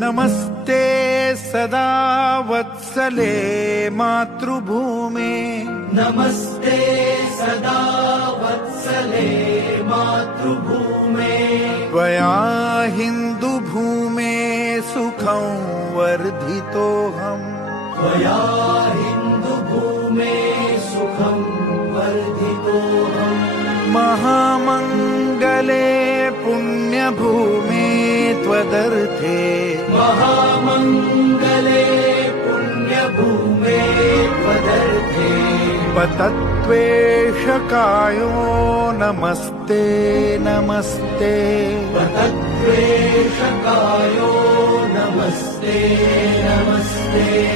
नमस्ते सदा वत्सले मातृभूमे। नमस्ते सदा वत्सले मातृभूमे। त्वया हिन्दुभूमे सुखं वर्धितोऽहम्। त्वया हिन्दुभूमे सुखं वर्धितोऽहम्। महामङ्गले पुण्यभूमे त्वदर्थे पुण्यभूमे त्वदर्थे पतत्वेषकायो नमस्ते नमस्ते। तत्त्वेषकायो नमस्ते नमस्ते।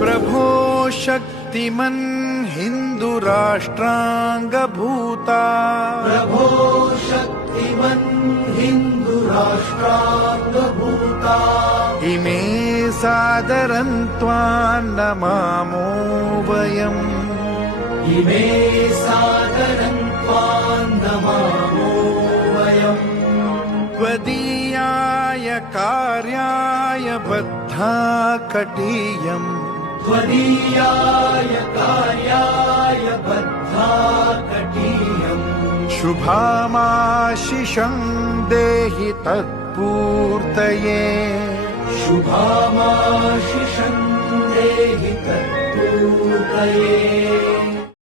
प्रभो शक्तिमन् हिन्दुराष्ट्राङ्गभूता। प्रभो शक्तिमन् हिन्दुराष्ट्राङ्गभूता। इमे सादरं त्वां नमामो वयम्। इमे सादरं त्वां नमामो वयम्। त्वदीयाय कार्याय बद्धा कटीयम्। त्वदीयाय कार्याय शुभामाशिषं देहि तत्पूर्तये शुभामाशिषं देहि तत्पूर्तये